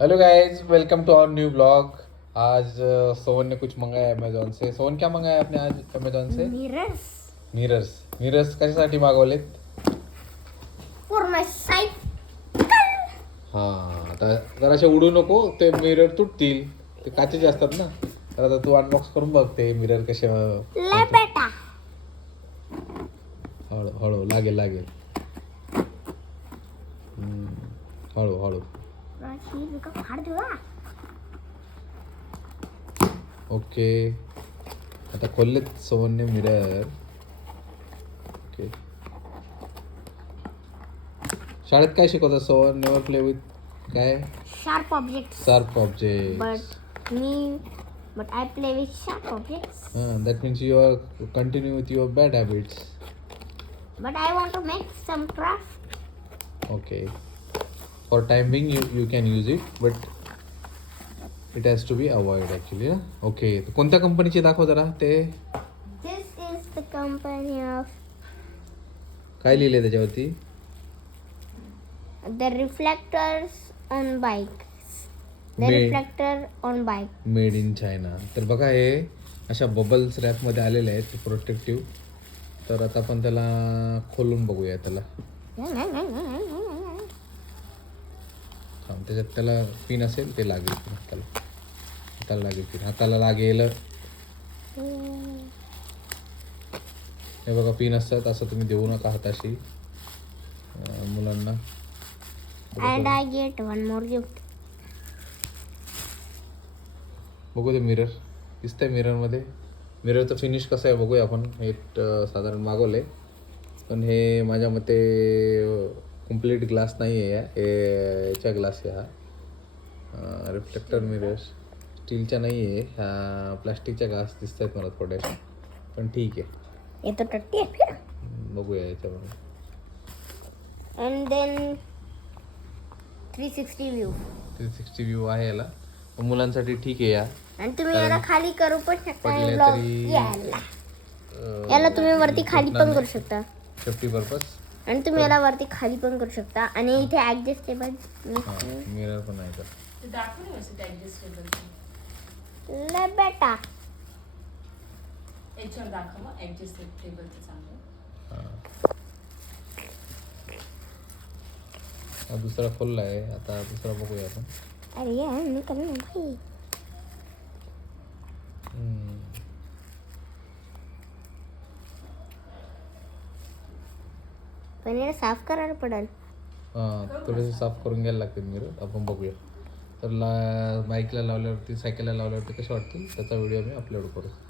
Hello guys, welcome to our new blog. आज सोहन ने कुछ मंगाया अमेजोन से। सोहन, क्या मंगाया आपने आज अमेजोन से? Mirrors mirrors. मिरर्स कशासाठी मागवलेत? For my site. हां, तर जराशे उडू नको, ते मिरर तुटतील. ते काचेचे असतात ना. तर आता तू अनबॉक्स करून बघ ते मिरर कसे. ले बेटा. हळू हळू लागेल लागेल. हळू हळू. राशी बिका फाड़ दूंगा. ओके, आता खोललेत सोहनने मिरर. ओके, शाळेत काय शिकवतात सोहन? नेवर प्ले विथ काय? Sharp objects. Sharp object. But I play with sharp objects. That means you are continue with your bad habits. But I want to make some craft. Okay. For time being, you can use it, but it has to be avoided actually. Okay. तर कोणत्या कंपनीचे दाखव जरा ते. This is the company of काय लिहिले त्याच्यावरती? the reflectors on bikes. The Made- reflector on bike. Made in China. तर बघा, हे अशा बबल्स रॅपमध्ये आलेले आहेत प्रोटेक्टिव्ह. तर आता आपण त्याला खोलून बघूया त्याला. त्याच्यात त्याला पिन असेल ते लागेल हाताला. हाताला लागेल पिन, हाताला लागेल. हे बघा, पिन असतात, असं तुम्ही देऊ नका हाताशी मुलांना. And I get one more gift. बघू ते मिरर दिसतंय. मिररमध्ये मिररचं फिनिश कसं आहे बघूया आपण. हे साधारण मागवले, पण हे माझ्या मते कम्प्लीट ग्लास नाही आहे. याच्या ग्लास आहे हा. रिफ्लेक्टर मिरर्स स्टीलच्या नाही आहे ह्या, प्लास्टिकच्या ग्लास दिसत आहेत मला थोड्या, पण ठीक आहे. ये तो टट्टी है फिर. बघूया याच्यामध्ये. And then 360 view. 360 व्ह्यू आहे याला, पण मुलांसाठी ठीक आहे या. आणि तुम्ही याला खाली करू पण शकता. पडले ब्लॉक तरी याला तुम्ही वरती खाली पण करू शकता. Safety purpose. आणि तुम्ही याला वरती खाली पण करू शकता. आणि इथे ऍडजस्टेबल मिरर पण आहे तर. ले बेटा. याच्यावर दाखवा ऍडजस्टेबलचं चांगलं. हा दुसरा खोलला आहे, आता दुसरा बघूया आपण. अरे यार निकल ना भाई. पण याला साफ करायला पडेल. हां, थोडेसे साफ करून घ्यायला लागतील मिरर. आपण बघूया. तर बाईकला लावल्यावरती, सायकलला लावल्यावरती कसे वाटतील त्याचा व्हिडिओ मी अपलोड करू.